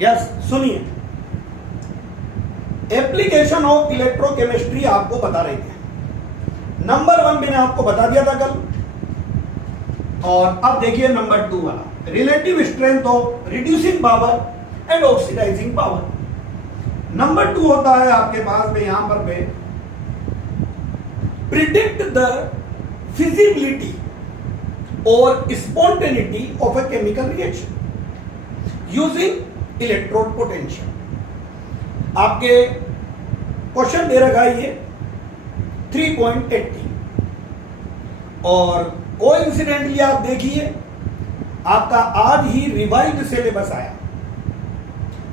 Yes, सुनिए, application of electrochemistry आपको बता रहे थे। नंबर 1 मैंने आपको बता दिया था कल, और अब देखिए नंबर 2 वाला, relative strength of reducing power and oxidising power. Number 2 होता है आपके पास में यहां पर पे प्रिडिक्ट द फिजिबिलिटी और spontaneity of a chemical reaction using electrode potential. आपके क्वेश्चन दे रखा है ये 3.80, और कोइंसिडेंटली आप देखिए आपका आज ही रिवाइज्ड सिलेबस आया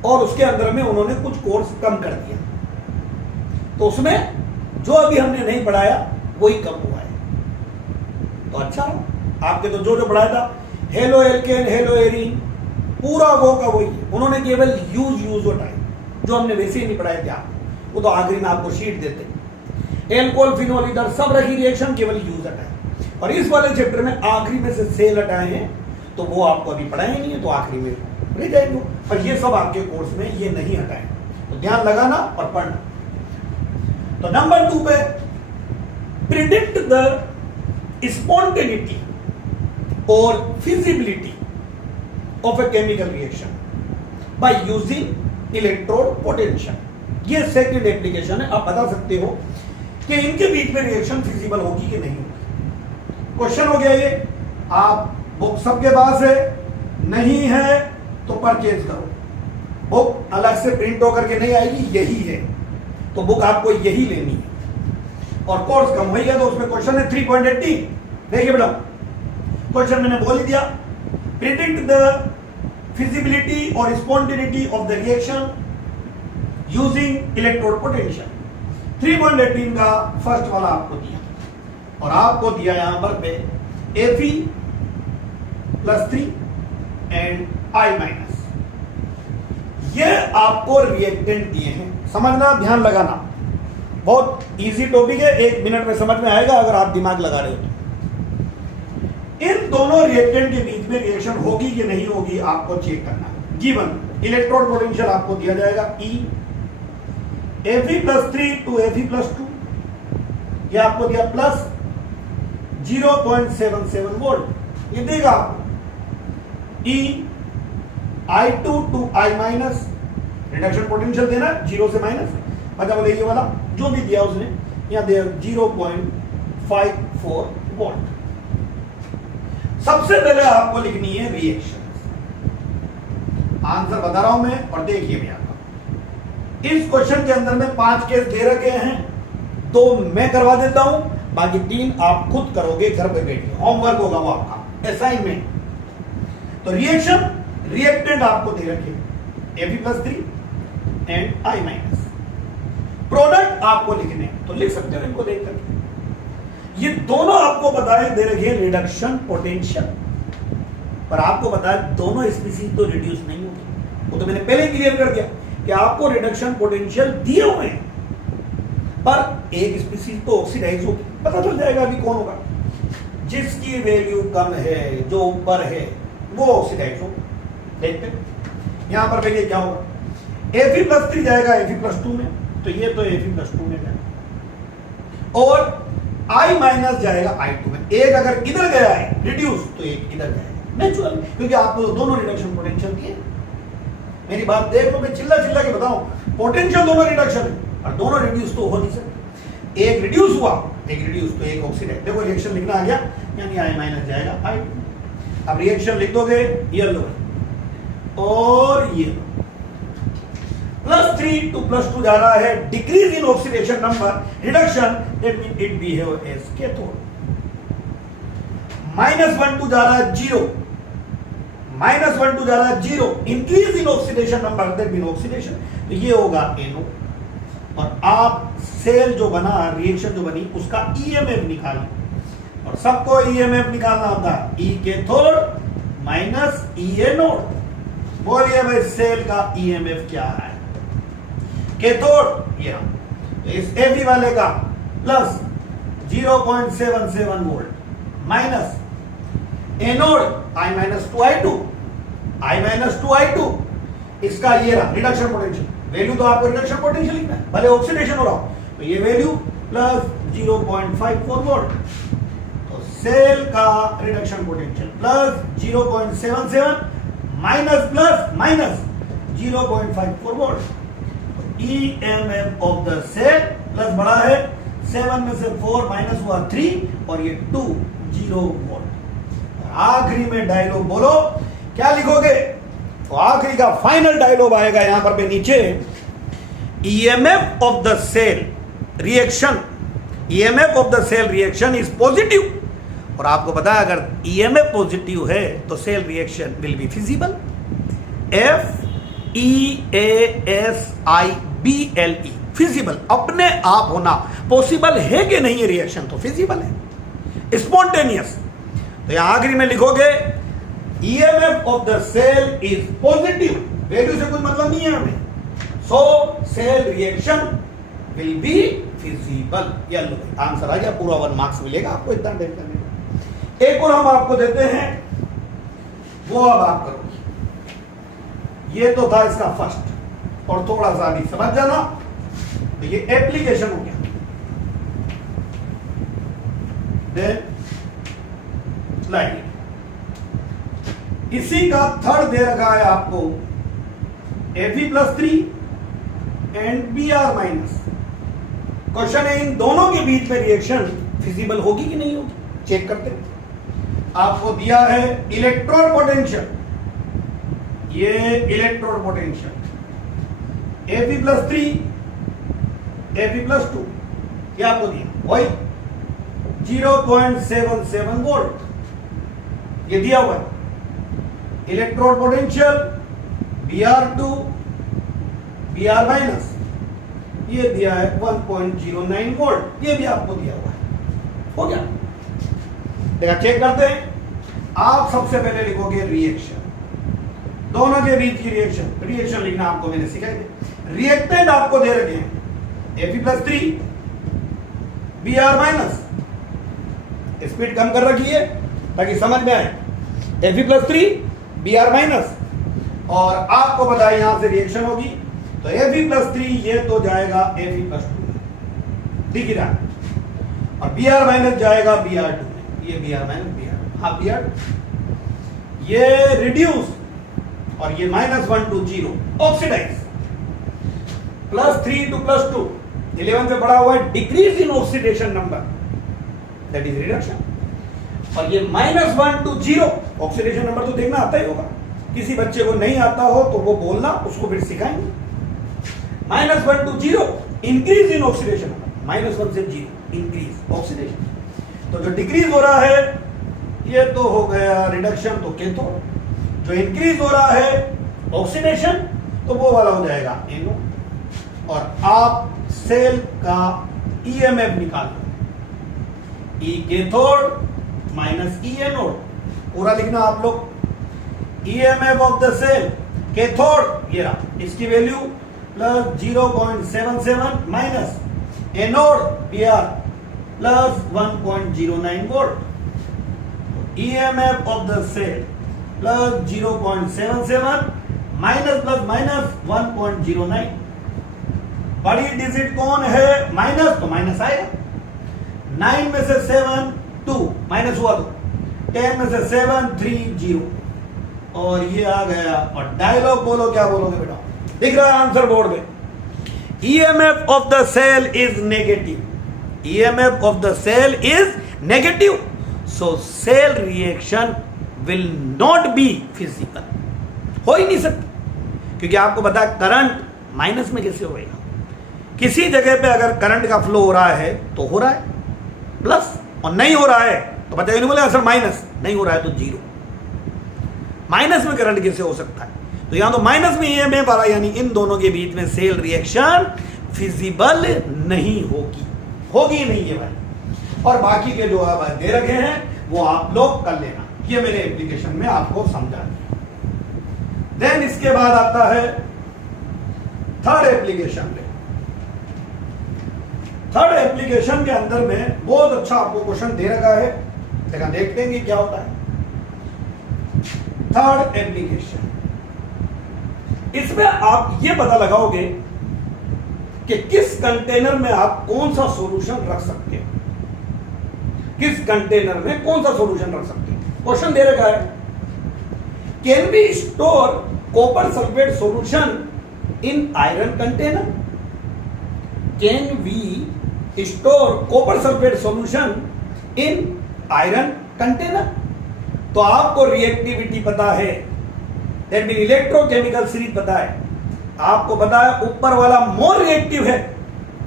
और उसके अंदर में उन्होंने कुछ कोर्स कम कर दिया, तो उसमें जो अभी हमने नहीं पढ़ाया वही कम हुआ है। तो अच्छा, आपके तो जो पढ़ाया था हेलो एल्केन हेलो एरीन पूरा वो का वही है, उन्होंने केवल यूज टाइम जो हमने वैसे ही नहीं पढ़ाए थे आपको, वो तो आखिरी में आपको शीट देते। एल्कोहल फिनोल इधर सब रखी रिएक्शन, केवल यूज हटाए, और इस वाले चैप्टर में आखिरी में से सेल हटाए हैं, तो वो आपको अभी पढ़ाए नहीं है, तो आखिरी में रह जाएंगे, और ये सब आपके कोर्स में ये नहीं हटाए, तो ध्यान लगाना और पढ़ना। तो नंबर 2 पे प्रिडिक्ट द स्पॉन्टेनिटी और feasibility of a chemical reaction by using electrode potential. ये सेकंड एप्लीकेशन है, आप बता सकते हो कि इनके बीच में रिएक्शन फिजिबल होगी कि नहीं होगी। क्वेश्चन हो गया ये, आप बुक सबके पास है, नहीं है तो परचेज करो, बुक अलग से प्रिंट होकर के नहीं आएगी, यही है तो बुक आपको यही लेनी है, और कोर्स कम हो गया तो उसमें क्वेश्चन है 3.80। देखिए बेटा, क्वेश्चन मैंने बोल ही दिया, प्रिडिक्ट द फिजिबिलिटी और spontaneity of the reaction using electrode potential. 3.18 का फर्स्ट वाला आपको दिया, और आपको दिया यहां पर पे Fe+3 एंड I-। ये आपको रिएक्टेंट दिए हैं, समझना, ध्यान लगाना, बहुत इजी टॉपिक है, 1 मिनट में समझ में आएगा अगर आप दिमाग लगा रहे हो तो। इन दोनों रिएक्टेंट के बीच में रिएक्शन होगी कि नहीं होगी आपको चेक करना है। गिवन इलेक्ट्रोड पोटेंशियल आपको दिया जाएगा E, Fe+3 to Fe+2, ये आपको दिया प्लस 0.77 वोल्ट, ये देगा आपको E I2 to I-, reduction potential देना 0 से माइनस, अच्छा बोले ये वाला जो भी दिया उसने यहां दिया 0.54 वोल्ट। सबसे पहले आपको लिखनी है रिएक्शन, आंसर बता रहा हूं मैं, और देखिए भैया इस क्वेश्चन के अंदर में 5 केस दे रखे हैं, 2 मैं करवा देता हूं, बाकी 3 आप खुद करोगे घर पे बैठे, होमवर्क होगा वो आपका, असाइनमेंट। तो रिएक्शन रिएक्टेंट आपको दे रखे Fe+3 एंड I-। प्रोडक्ट आपको लिखने, तो लिख सकते हो इनको देख करके। ये दोनों आपको बताए दे रखे रिडक्शन पोटेंशियल, पर आपको बताया दोनों स्पीसीज तो रिड्यूस नहीं होगी, वो तो मैंने पहले क्लियर कर दिया कि आपको रिडक्शन पोटेंशियल दिए हुए हैं, पर एक स्पीसीज तो ऑक्सीडाइज होगी, पता चल जाएगा अभी कौन होगा। जिसकी वैल्यू कम है, जो ऊपर है, वो ऑक्सीडाइज होगा। देखते यहां पर देखिए क्या होगा, Fe+3 जाएगा Fe+2 में, तो ये तो Fe+2 में जाएगा, और I- जाएगा I2 में। एक अगर इधर गया है रिड्यूस, तो एक इधर जाएगा नेचुरल, क्योंकि आपको दोनों रिडक्शन पोटेंशियल दिए। मेरी बात देख लो, मैं चिल्ला चिल्ला के बताऊं, पोटेंशियल दोनों रिडक्शन है और दोनों रिड्यूस तो हो नहीं सकते। एक रिड्यूस हुआ, एक रिड्यूस, तो एक ऑक्सीडाइज। देखो रिएक्शन लिखना आ गया, यानी I- जाएगा I2। अब रिएक्शन लिख दोगे ये लो और ये +3 to +2 जा रहा है, decrease in oxidation number, reduction, that mean it behave as cathode. -1 2 जा रहा है 0, -1 2 जा रहा है 0, increase in oxidation number, that mean oxidation, तो ये होगा NO। और आप सेल जो बना, रिएक्शन जो बनी, उसका EMF निकालिए, और सबको EMF निकालना होता है, E cathode minus E anode. बोलिए भाई सेल का EMF क्या है? कैथोड ये रहा, तो इस Fe वाले का plus 0.77 volt minus anode I-2I2, I-2I2 इसका ये रहा रिडक्शन पोटेंशियल, वैल्यू तो आपको रिडक्शन पोटेंशियल लिखना है, भले ऑक्सीडेशन हो रहा हो, तो ये वैल्यू प्लस 0.54 वोल्ट, तो सेल का reduction potential plus 0.77 minus plus minus 0.54 volt, EMF of the cell plus बड़ा है 7 में से 4 माइनस हुआ 3 और ये 20 वोल्ट। आखिरी में डायलॉग बोलो क्या लिखोगे, तो आखिरी का फाइनल डायलॉग आएगा यहां पर पे नीचे, EMF of the cell reaction, EMF of the cell reaction is positive, और आपको पता है अगर EMF पॉजिटिव है तो cell reaction will be feasible, FEASIBLE feasible, अपने आप होना, पॉसिबल है कि नहीं है रिएक्शन, तो फिजिबल है, स्पॉन्टेनियस। तो यहां आखिरी में लिखोगे EMF of the cell is positive, value से कुछ मतलब नहीं है हमें, so cell reaction will be feasible. ये लो आंसर आ गया, पूरा 1 मार्क्स मिलेगा आपको इतना टाइप करने में। एक और हम आपको देते हैं, वो अब आप करोगे। ये तो था इसका फर्स्ट, और थोड़ा सा भी समझ जाना, तो ये एप्लीकेशन हो गया। देन स्लाइड, इसी का थर्ड दे रखा है आपको Fe+3 and Br minus. Question है इन दोनों के बीच में रिएक्शन फिजिबल होगी कि नहीं होगी, चेक करते हैं। आपको दिया है इलेक्ट्रोड पोटेंशियल, ये इलेक्ट्रोड पोटेंशियल Fe+3 Fe+2 ये आपको दिया वही 0.77 वोल्ट, ये दिया हुआ है। Electrode potential Br2 Br minus ये दिया है 1.09 वोल्ट, ये भी आपको दिया हुआ है, हो गया। देखा, चेक करते हैं। आप सबसे पहले लिखोगे रिएक्शन, दोनों के बीच की रिएक्शन, रिएक्शन लिखना आपको मैंने सिखाई दिया। रिएक्टेंट आपको दे रखे हैं Fe+3 Br माइनस, स्पीड कम कर रखी है ताकि समझ में आए, Fe+3 Br माइनस, और आपको पता है यहां से रिएक्शन होगी, तो Fe+3 ये तो जाएगा Fe+2 में, दिख रहा है, और Br माइनस जाएगा Br2 में, ये Br माइनस Br, हाँ Br, ये रिड्यूस, और ये -1 to 0 ऑक्सीडाइज, +3 to +2 11 पे पढ़ा हुआ है decrease in oxidation number, that is reduction, और ये -1 to 0 ऑक्सीडेशन नंबर तो देखना आता ही होगा, किसी बच्चे को नहीं आता हो तो वो बोलना, उसको फिर सिखाएंगे। -1 to 0 increase in oxidation number, -1 से 0 इंक्रीज ऑक्सीडेशन, तो जो डिक्रीज हो रहा है ये तो हो गया रिडक्शन, तो केथोड, जो इंक्रीज हो रहा है ऑक्सीडेशन तो वो वाला हो जाएगा एनो, और आप सेल का EMF निकाल लो, E cathode minus E anode, पूरा लिखना आप लोग। EMF of the cell cathode ये रहा, इसकी value plus 0.77 minus anode Br plus 1.09 volt, EMF of the cell plus 0.77 minus plus minus 1.09, बड़ी डिजिट कौन है, माइनस, तो माइनस आएगा, 9 में से 7 2 माइनस हुआ तो 10 में से 7 3 0, और ये आ गया, और डायलॉग बोलो, क्या बोलोगे बेटा, दिख रहा है आंसर बोर्ड में, EMF of the cell is negative, EMF of the cell is negative, so cell reaction will not be physical, हो ही नहीं सकता, क्योंकि आपको पता है करंट माइनस में कैसे होएगा, किसी जगह पे अगर करंट का फ्लो हो रहा है तो हो रहा है प्लस, और नहीं हो रहा है तो पता ही नहीं बोलेगा सर माइनस, नहीं हो रहा है तो 0, माइनस में करंट कैसे हो सकता है, तो यहां तो माइनस में EMF आ रहा है, यानी इन दोनों के बीच में सेल रिएक्शन फिजिबल नहीं होगी, होगी नहीं ये भाई, और बाकी के जो आप दे रखे हैं वो आप लोग कर लेना, ये मेरे एप्लीकेशन में आपको समझा दिया। देन इसके बाद आता है थर्ड एप्लीकेशन में, थर्ड एप्लीकेशन के अंदर में बहुत अच्छा आपको क्वेश्चन दे रखा है, देखा देखते हैं कि क्या होता है। थर्ड एप्लीकेशन, इसमें आप ये पता लगाओगे कि किस कंटेनर में आप कौन सा सॉल्यूशन रख सकते हो, किस कंटेनर में कौन सा सॉल्यूशन रख सकते हो। क्वेश्चन दे रखा है, can we store copper sulphate solution in iron container, can we store copper sulphate solution in iron container. तो आपको रिएक्टिविटी पता है, दैट मीन इलेक्ट्रोकेमिकल सीरीज पता है, आपको पता है ऊपर वाला मोर रिएक्टिव है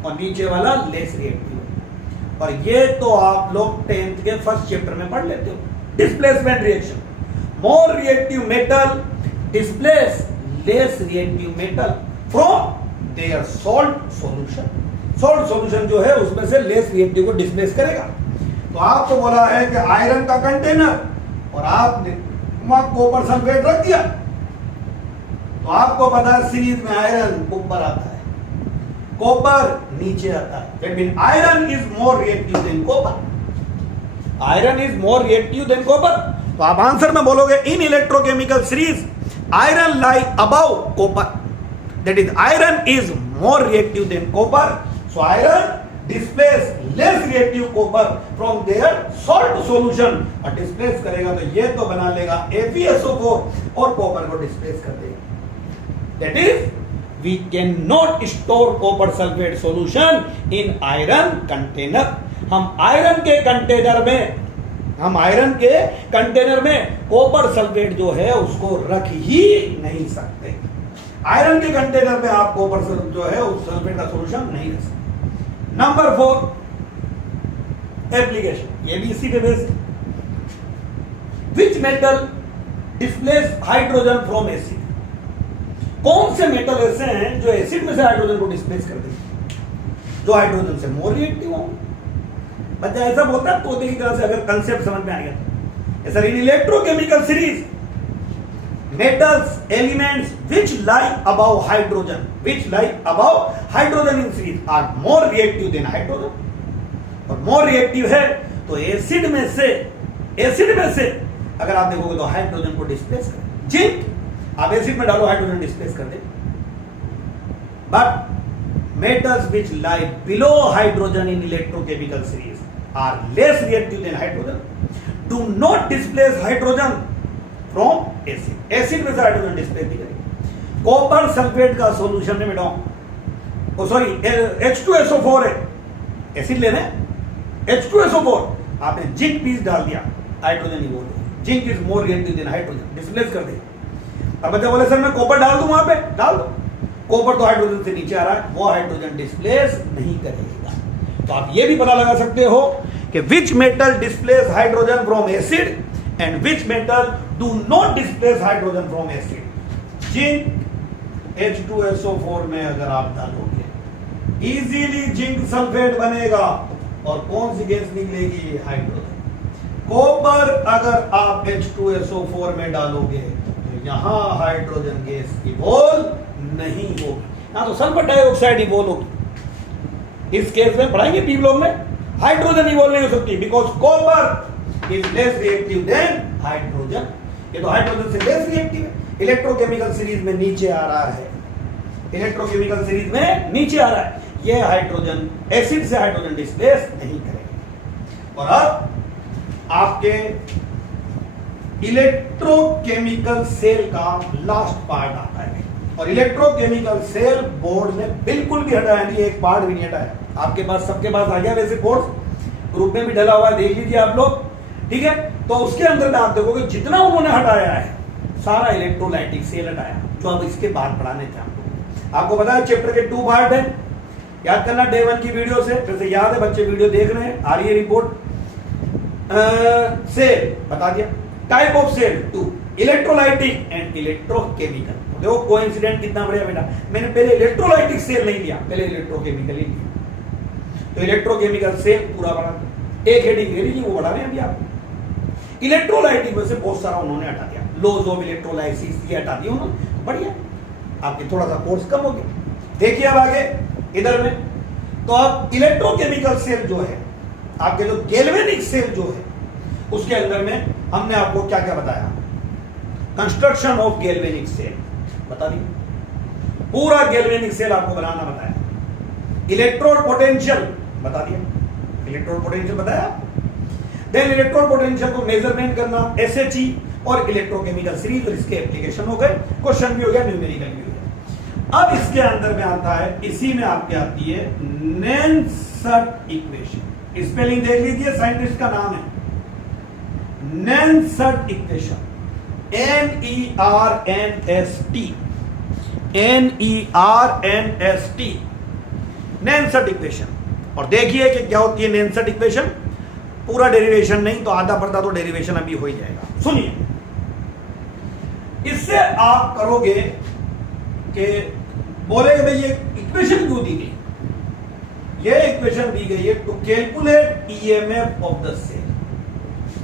और नीचे वाला लेस रिएक्टिव है। और ये तो आप लोग 10th के फर्स्ट चैप्टर में पढ़ लेते हो, displacement reaction, more reactive metal displace less reactive metal from their salt solution. Salt solution जो है उसमें से लेस रिएक्टिव को डिस्प्लेस करेगा। तो आपको बोला है कि आयरन का कंटेनर और आपने कॉपर सल्फेट रख दिया, तो आपको पता है सीरीज में आयरन ऊपर आता है, कॉपर नीचे आता है। That mean iron is more reactive than copper, iron is more reactive than copper. तो आप आंसर में बोलोगे in electrochemical series iron lie above copper, that is iron is more reactive than copper. So iron displace less reactive copper from their salt solution, और displace करेगा तो ये तो बना लेगा FeSO4 और कॉपर को डिस्प्लेस कर देगा। That is we can not store copper sulphate solution in iron container. हम आयरन के कंटेनर में कॉपर सल्फेट जो है उसको रख ही नहीं सकते। आयरन के कंटेनर में आप कॉपर जो है उस सल्फेट का सॉल्यूशन नहीं रख सकते। नंबर 4 एप्लीकेशन, ये भी इसी पे based. Which metal displace hydrogen from acid, कौन से मेटल ऐसे हैं जो एसिड में से हाइड्रोजन को डिस्प्लेस कर देते, जो हाइड्रोजन से मोर रिएक्टिव होंगे। बच्चा ऐसा बोलता है तोते की तरह से, अगर कंसेप्ट समझ में आ गया। Sir in electrochemical series metals elements which lie above hydrogen in series are more reactive than hydrogen, और more reactive है तो एसिड में से अगर आप देखोगे तो हाइड्रोजन को डिस्प्लेस कर। जिंक आप एसिड में डालो हाइड्रोजन डिस्प्लेस कर दे, but metals which lie below hydrogen in electrochemical series are less reactive than hydrogen, do not displace hydrogen from acid. Acid में से हाइड्रोजन डिस्प्लेस नहीं करेगी। कॉपर सल्फेट का सॉल्यूशन में बेटा सॉरी H2SO4 है, एसिड लेना है H2SO4, आपने जिंक पीस डाल दिया, हाइड्रोजन ही बोल, zinc is more reactive then hydrogen, displace कर दे। अब बच्चा बोले सर मैं कॉपर डाल दूं वहां पे, डाल दो, कॉपर तो हाइड्रोजन से नीचे आ रहा है, वो हाइड्रोजन डिस्प्लेस नहीं करेगा। तो आप ये भी पता लगा सकते हो कि which metal displace hydrogen from acid and which metal do not displace hydrogen from acid। Zinc H2SO4 में अगर आप डालोगे इजीली जिंक सल्फेट बनेगा और कौन सी गैस निकलेगी, हाइड्रोजन। कॉपर अगर आप H2SO4 में डालोगे तो यहां हाइड्रोजन गैस इवॉल्व नहीं होगी, ना तो सल्फर डाइऑक्साइड इवॉल्व होगी। इस केस में पढ़ाएंगे पी ब्लॉक में, हाइड्रोजन इवॉल्व नहीं हो सकती because copper is less reactive than hydrogen। ये तो हाइड्रोजन से लेस रिएक्टिव है। इलेक्ट्रोकेमिकल सीरीज में नीचे आ रहा है, इलेक्ट्रोकेमिकल सीरीज में नीचे आ रहा है, ये हाइड्रोजन एसिड से हाइड्रोजन डिस्प्लेस नहीं करेगा। और अब आपके इलेक्ट्रोकेमिकल सेल का लास्ट पार्ट आता है, और इलेक्ट्रोकेमिकल सेल बोर्ड ने बिल्कुल भी हटाया नहीं, एक पार्ट भी नहीं हटाया। आपके पास सबके पास आ गया वैसे कोर्स, ग्रुप में भी डला हुआ है, देख लीजिए आप लोग, ठीक है। तो उसके अंदर में आप देखोगे जितना उन्होंने हटाया है सारा इलेक्ट्रोलाइटिक सेल हटाया, जो अब इसके बाद पढ़ाने थे आपको पता है चैप्टर के 2 पार्ट है, याद करना डे 1 की वीडियो से, फिर से याद है बच्चे वीडियो देख रहे हैं, आ रही है रिपोर्ट। सेल बता दिया, type of cell 2, electrolytic and electrochemical. देखो कोइंसिडेंट कितना बढ़िया बेटा, मैंने पहले इलेक्ट्रोलाइटिक सेल नहीं लिया, पहले इलेक्ट्रोकेमिकल ही लिया। तो इलेक्ट्रोकेमिकल सेल पूरा बड़ा, एक हेडिंग ले लीजिए, वो बढ़ा रहे हैं अभी आप। इलेक्ट्रोलाइटिक में से बहुत सारा उन्होंने हटा दिया, लॉज ऑफ इलेक्ट्रोलाइसिस ये हटा दिया उन्होंने, बढ़िया, आपके थोड़ा सा कोर्स कम हो गया। देखिए अब आगे इधर में, तो अब इलेक्ट्रोकेमिकल सेल जो है, आपके जो गैल्वेनिक सेल जो है, उसके अंदर में हमने आपको क्या क्या बताया, कंस्ट्रक्शन ऑफ गैल्वेनिक सेल बता दी, पूरा गैल्वेनिक सेल आपको बनाना बताया। इलेक्ट्रोड पोटेंशियल बता दिया, इलेक्ट्रोड पोटेंशियल बताया। देन इलेक्ट्रोड पोटेंशियल को मेजरमेंट करना, एसएचई और इलेक्ट्रोकेमिकल सीरीज, और इसके एप्लीकेशन हो गए, क्वेश्चन भी हो गया, न्यूमेरिकल भी हो गया। अब इसके अंदर में आता है, इसी में आपके आती है नैनसट इक्वेशन। स्पेलिंग देख लीजिए, साइंटिस्ट का नाम है नैनसट इक्वेशन, NERNST, NERNST, नैनसट इक्वेशन। और देखिए कि क्या होती है नैनसट इक्वेशन। पूरा डेरिवेशन नहीं तो आधा पड़ता तो डेरिवेशन अभी हो ही जाएगा। सुनिए, इससे आप करोगे कि बोलेगे भाई ये इक्वेशन क्यों दी गई, ये इक्वेशन दी गई है to calculate EMF of the cell.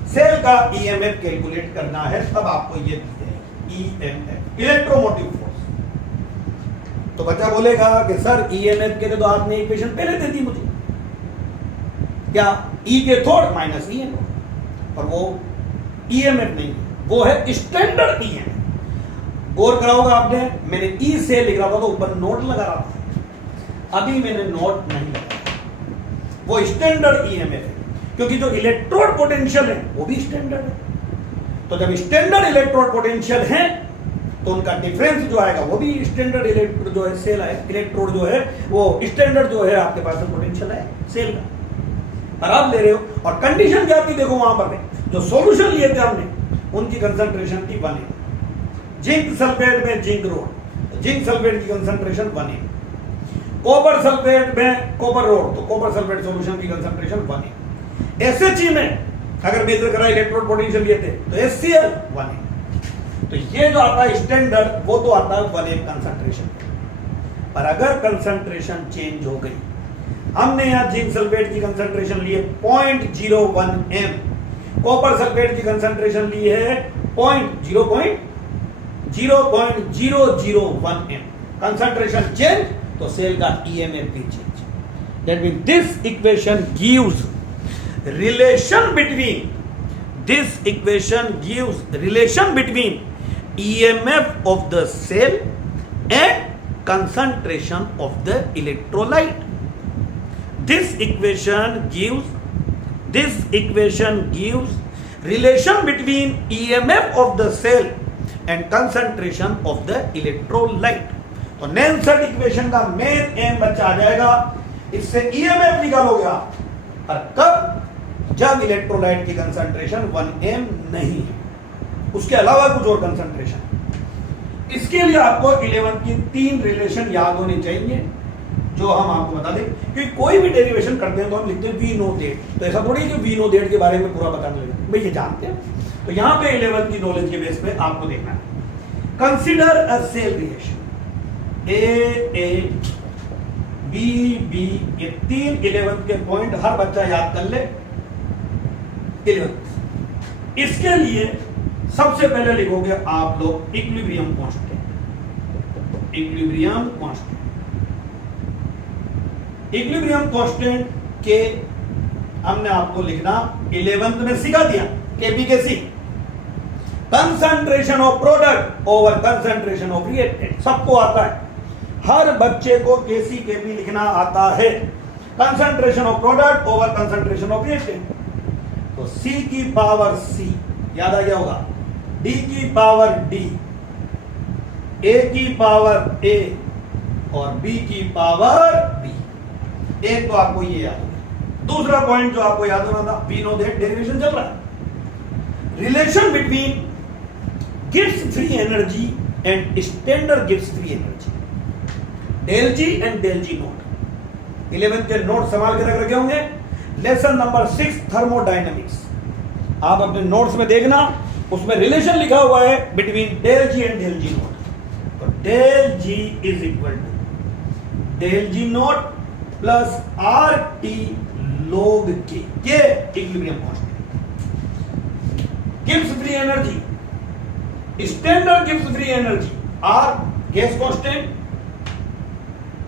Cell का ईएमएफ कैलकुलेट करना है, तब आपको ये दी जाएगी ईएमएफ, इलेक्ट्रोमोटिव फोर्स। तो बच्चा बोलेगा कि सर ईएमएफ के लिए तो आपने इक्वेशन पहले दे दी मुझे, क्या ई के थोड़ माइनस ई है, और वो ईएमएफ नहीं है, वो है स्टैंडर्ड ईएमएफ। गौर करा होगा आपने, मैंने ई से लिख रहा था तो ऊपर नोट लगा रहा था, अभी मैंने नोट नहीं लगाया, वो स्टैंडर्ड ईएमएफ है, क्योंकि जो इलेक्ट्रोड पोटेंशियल है वो भी स्टैंडर्ड है। तो जब स्टैंडर्ड इलेक्ट्रोड पोटेंशियल है तो उनका डिफरेंस जो आएगा वो भी स्टैंडर्ड इलेक्ट्रोड जो है सेल है, इलेक्ट्रोड जो है वो स्टैंडर्ड जो है आपके पास में पोटेंशियल है सेल का, और आप ले रहे हो। और कंडीशन क्या थी देखो, वहां पर जो सॉल्यूशन लिए थे हमने उनकी कंसंट्रेशन थी 1 जिंक सल्फेट में जिंक रोड, जिंक सल्फेट की कंसंट्रेशन 1 कॉपर सल्फेट में कॉपर रोड, तो कॉपर सल्फेट सॉल्यूशन की कंसंट्रेशन 1 एसएचई में अगर मेजर करा इलेक्ट्रोड पोटेंशियल लिए थे तो एचसीएल 1 तो ये जो आता है स्टैंडर्ड वो तो आता है 1 कंसंट्रेशन। पर अगर कंसंट्रेशन चेंज हो गई, हमने यहां जिंक सल्फेट की कंसंट्रेशन ली है 0.01 m, कॉपर सल्फेट की कंसंट्रेशन ली है 0.001 m, कंसंट्रेशन चेंज तो सेल का ईएमएफ भी change. That mean this equation gives relation between, this equation gives relation between EMF of the cell and concentration of the electrolyte. This equation gives relation between EMF of the cell and concentration of the electrolyte. तो नैनसट equation का main M बच्चा आ जाएगा, इससे EMF निकालोगे आप, और कब, जब इलेक्ट्रोलाइट की कंसंट्रेशन 1 m नहीं है, उसके अलावा कुछ और कंसंट्रेशन। इसके लिए आपको 11 की 3 रिलेशन याद होने चाहिए, जो हम आपको बता दें, क्योंकि कोई भी डेरिवेशन करते हैं तो हम लिखते हैं वी नो दैट, तो ऐसा थोड़ी है कि वी नो दैट के बारे में पूरा बताने लगे, भाई ये जानते हैं। तो यहां पे 11 की नॉलेज के बेस पे आपको देखना है। Consider a cell reaction A B B, ये 3 11 के पॉइंट हर बच्चा याद कर ले। 11 इसके लिए सबसे पहले लिखोगे आप लोग equilibrium constant, equilibrium constant, equilibrium constant के हमने आपको लिखना 11th में सिखा दिया, KP K C, concentration of product over concentration of reactant, सबको आता है, हर बच्चे को केसी केपी लिखना आता है, concentration of product over concentration of reactant. तो C की पावर C याद आ गया होगा, D की पावर D, A की पावर A और B की पावर B। एक तो आपको ये याद होगा। दूसरा पॉइंट जो आपको याद होना था, वी नो दैट डेरिवेशन चल रहा है, relation between Gibbs free energy and standard Gibbs free energy, del G and del G naught. 11 के नोट संभाल के रख रखे होंगे। लेसन नंबर 6 थर्मोडायनेमिक्स, आप अपने नोट्स में देखना, उसमें रिलेशन लिखा हुआ है between del G and del G naught. तो del G is equal to del G naught plus R T log K equilibrium constant. Gibbs free energy, standard Gibbs free energy, R gas constant,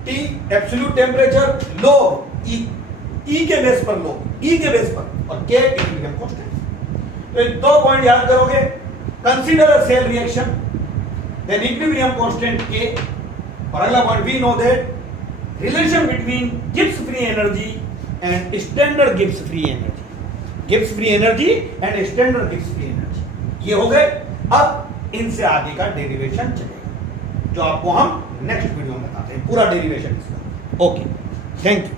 T absolute temperature, log e के base पर, log e के base पर, और के equilibrium constant. तो 2 point याद करोगे, consider a cell reaction, then equilibrium constant के, और अगला point, we know that relation between Gibbs free energy and standard Gibbs free energy, Gibbs free energy and standard Gibbs free energy, ये हो गए। अब इनसे आगे का डेरिवेशन चलेगा जो आपको हम नेक्स्ट वीडियो में बताते हैं, पूरा डेरिवेशन इसका। Okay, thank you.